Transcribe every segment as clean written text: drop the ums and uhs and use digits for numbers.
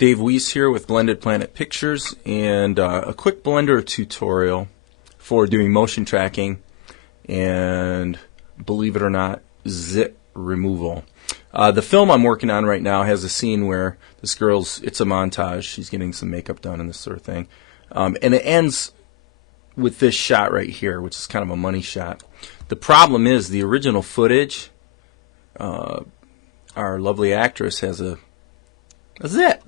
Dave Weiss here with Blended Planet Pictures, and a quick Blender tutorial for doing motion tracking and, believe it or not, zit removal. The film I'm working on right now has a scene where this girl's, it's a montage, she's getting some makeup done and this sort of thing. And it ends with this shot right here, which is kind of a money shot. The problem is the original footage, our lovely actress has a zit.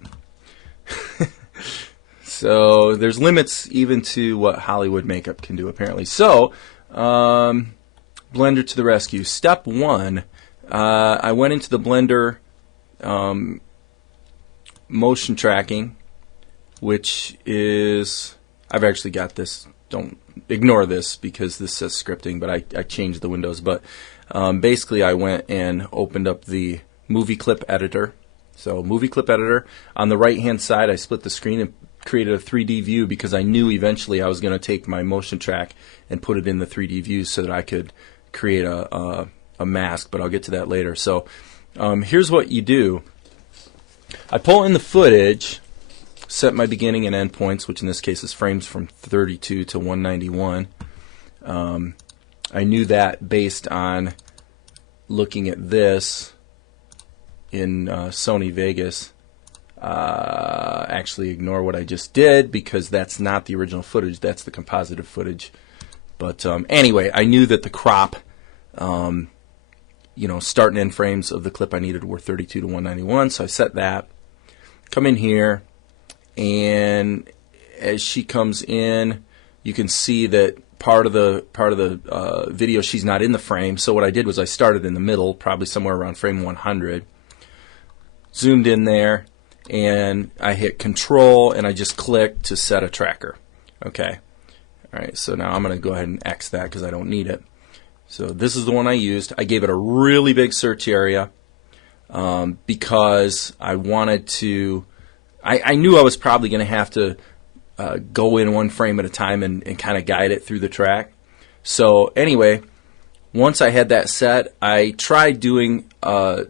So there's limits even to what Hollywood makeup can do, apparently. So, Blender to the rescue. Step one, I went into the Blender motion tracking, which is, I've actually got this, don't ignore this because this says scripting, but I changed the windows. But basically I went and opened up the movie clip editor. So movie clip editor. On the right hand side I split the screen and created a 3D view because I knew eventually I was going to take my motion track and put it in the 3D view so that I could create a mask, but I'll get to that later. So here's what you do. I pull in the footage, set my beginning and end points, which in this case is frames from 32 to 191. I knew that based on looking at this in Sony Vegas. Actually ignore what I just did because that's not the original footage, that's the composited footage. But anyway, I knew that the crop, start and end frames of the clip I needed were 32 to 191, so I set that. Come in here, and as she comes in, you can see that part of the video she's not in the frame. So what I did was I started in the middle, probably somewhere around frame 100, zoomed in there, and I hit Control and I just clicked to set a tracker. Okay. Alright, so now I'm going to go ahead and X that because I don't need it. So this is the one I used. I gave it a really big search area because I wanted to, I knew I was probably going to have to go in one frame at a time and kind of guide it through the track. So anyway, once I had that set, I tried doing a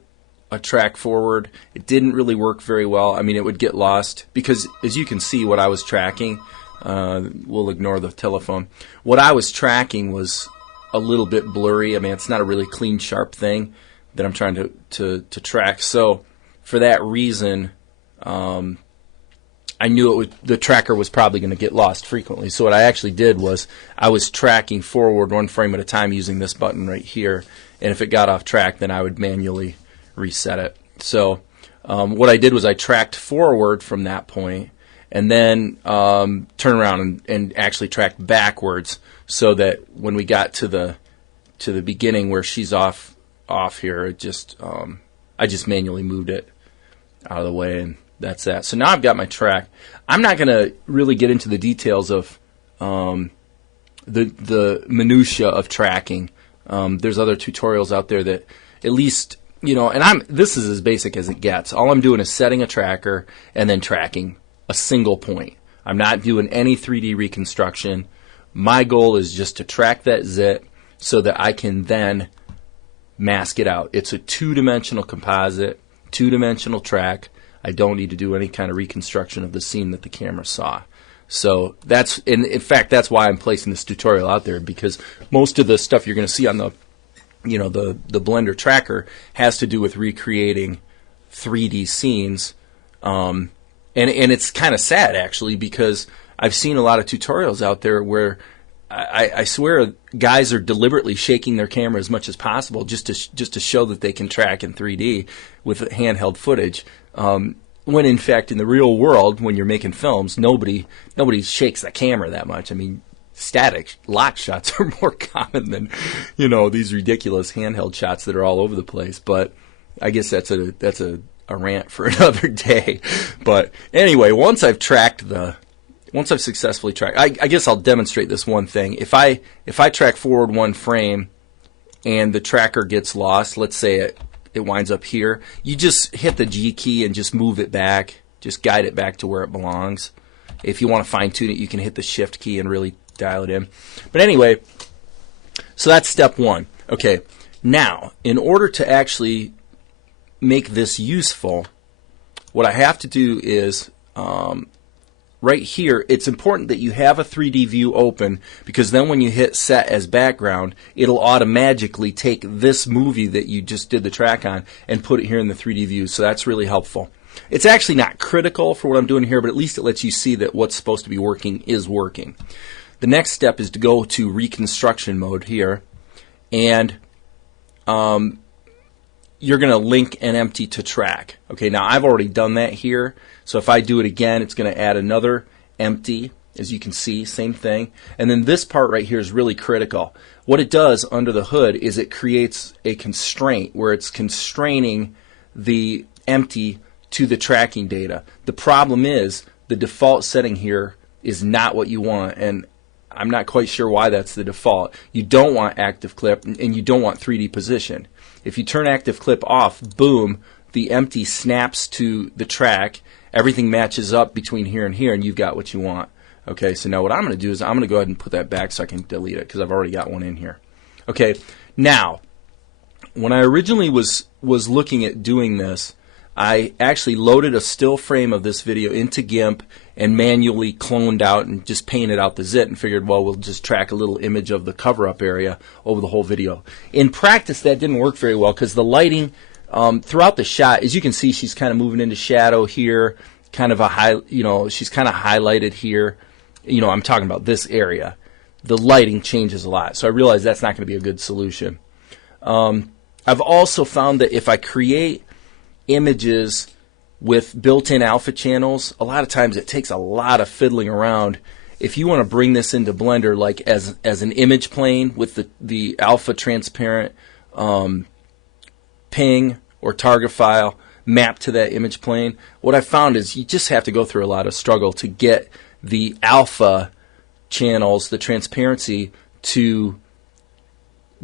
track forward. It didn't really work very well. I mean, it would get lost because, as you can see, what I was tracking, we'll ignore the telephone. What I was tracking was a little bit blurry. I mean, it's not a really clean, sharp thing that I'm trying to track. So for that reason, I knew the tracker was probably going to get lost frequently. So what I actually did was I was tracking forward one frame at a time using this button right here. And if it got off track, then I would manually reset it. So what I did was I tracked forward from that point and then turn around and actually track backwards so that when we got to the beginning where she's off here, it just I just manually moved it out of the way, and that's that. So now I've got my track. I'm not going to really get into the details of the minutia of tracking. There's other tutorials out there that at least, and this is as basic as it gets. All I'm doing is setting a tracker and then tracking a single point. I'm not doing any 3D reconstruction. My goal is just to track that zit so that I can then mask it out. It's a two-dimensional composite, two-dimensional track. I don't need to do any kind of reconstruction of the scene that the camera saw. So that's, in fact, that's why I'm placing this tutorial out there, because most of the stuff you're going to see on the Blender tracker has to do with recreating 3D scenes. And it's kind of sad, actually, because I've seen a lot of tutorials out there where I swear guys are deliberately shaking their camera as much as possible just to show that they can track in 3D with handheld footage. When in fact in the real world, when you're making films, nobody shakes the camera that much. I mean, static lock shots are more common than these ridiculous handheld shots that are all over the place. But I guess that's a rant for another day. But anyway, once I've successfully tracked, I guess I'll demonstrate this one thing. If I track forward one frame and the tracker gets lost, let's say it winds up here, you just hit the G key and just move it back, just guide it back to where it belongs. If you want to fine tune it, you can hit the Shift key and really dial it in. But anyway, so that's step one. Okay, now in order to actually make this useful, what I have to do is right here, it's important that you have a 3D view open, because then when you hit set as background, it'll automatically take this movie that you just did the track on and put it here in the 3D view. So that's really helpful. It's actually not critical for what I'm doing here, but at least it lets you see that what's supposed to be working is working. The next step is to go to reconstruction mode here, and you're going to link an empty to track. Okay, now I've already done that here, so if I do it again, it's going to add another empty. As you can see, same thing. And then this part right here is really critical. What it does under the hood is it creates a constraint where it's constraining the empty to the tracking data. The problem is the default setting here is not what you want, and I'm not quite sure why that's the default. You don't want active clip, and you don't want 3D position. If you turn active clip off, boom, the empty snaps to the track. Everything matches up between here and here, and you've got what you want. Okay, so now what I'm going to do is I'm going to go ahead and put that back so I can delete it, because I've already got one in here. Okay, now, when I originally was looking at doing this, I actually loaded a still frame of this video into GIMP and manually cloned out and just painted out the zit and figured, well, we'll just track a little image of the cover-up area over the whole video. In practice, that didn't work very well, because the lighting throughout the shot, as you can see, she's kind of moving into shadow here, kind of a high, she's kind of highlighted here. I'm talking about this area. The lighting changes a lot, so I realized that's not going to be a good solution. I've also found that if I create images with built-in alpha channels, a lot of times it takes a lot of fiddling around. If you want to bring this into Blender like as an image plane with the alpha transparent ping or target file mapped to that image plane, what I found is you just have to go through a lot of struggle to get the alpha channels, the transparency, to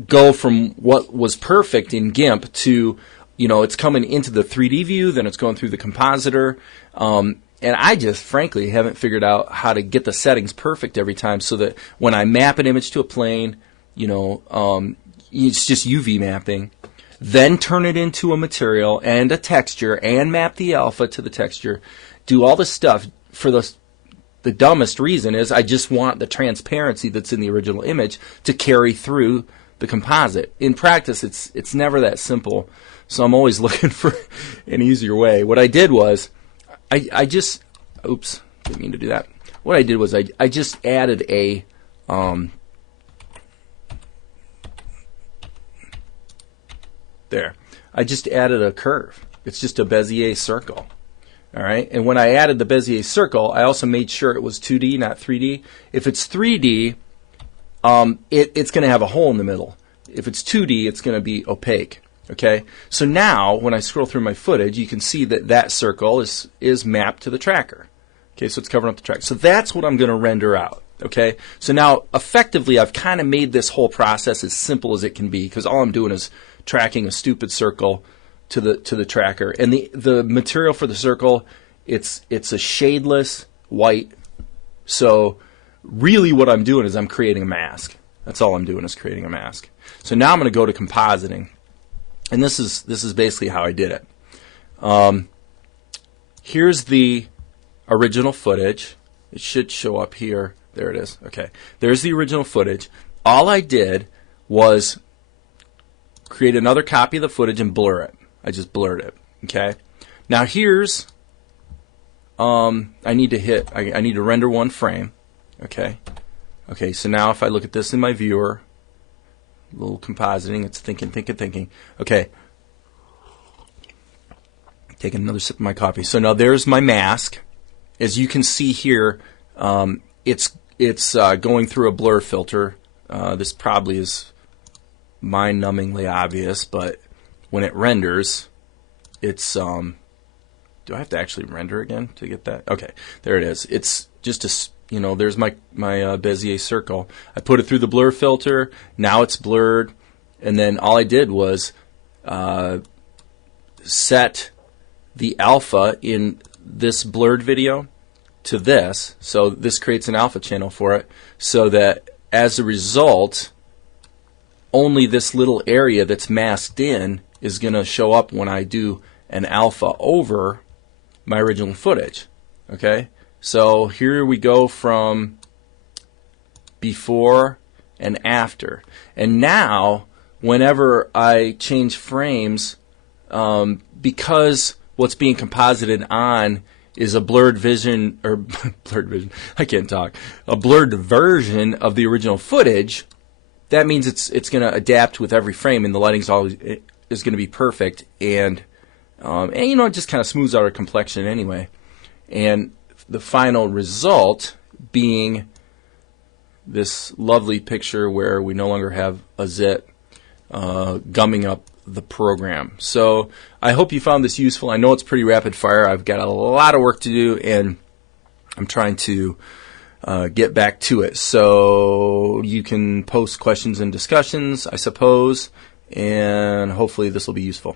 go from what was perfect in GIMP to, it's coming into the 3D view, then it's going through the compositor. And I just, frankly, haven't figured out how to get the settings perfect every time, so that when I map an image to a plane, it's just UV mapping, then turn it into a material and a texture and map the alpha to the texture, do all this stuff for the dumbest reason is I just want the transparency that's in the original image to carry through the composite. In practice, it's never that simple. So I'm always looking for an easier way. What I did was, I just, oops, didn't mean to do that. What I did was I just added a, there. I just added a curve. It's just a Bezier circle. All right. And when I added the Bezier circle, I also made sure it was 2D, not 3D. If it's 3D, it's going to have a hole in the middle. If it's 2D, it's going to be opaque. Okay, so now when I scroll through my footage, you can see that circle is mapped to the tracker. Okay, so it's covering up the track. So that's what I'm going to render out. Okay, so now effectively I've kind of made this whole process as simple as it can be, because all I'm doing is tracking a stupid circle to the tracker, and the material for the circle, it's a shadeless white. So really what I'm doing is I'm creating a mask. That's all I'm doing is creating a mask. So now I'm going to go to compositing. And this is basically how I did it. Here's the original footage. It should show up here. There it is. Okay. There's the original footage. All I did was create another copy of the footage and blur it. I just blurred it. Okay. Now here's I need to render one frame. Okay. Okay, so now if I look at this in my viewer, a little compositing, it's thinking. Okay. Taking another sip of my coffee. So now there's my mask. As you can see here, it's going through a blur filter. This probably is mind-numbingly obvious, but when it renders, it's do I have to actually render again to get that? Okay, there it is. It's just there's my Bezier circle. I put it through the blur filter. Now it's blurred, and then all I did was set the alpha in this blurred video to this. So this creates an alpha channel for it, so that as a result, only this little area that's masked in is going to show up when I do an alpha over my original footage. Okay, so here we go from before and after, and now whenever I change frames, because what's being composited on is a blurred vision, or blurred vision, I can't talk, a blurred version of the original footage, that means it's going to adapt with every frame, and the lighting's always is going to be perfect, and you know, it just kind of smooths out our complexion anyway. And the final result being this lovely picture where we no longer have a zit gumming up the program. So I hope you found this useful. I know it's pretty rapid fire. I've got a lot of work to do, and I'm trying to get back to it. So you can post questions and discussions, I suppose, and hopefully this will be useful.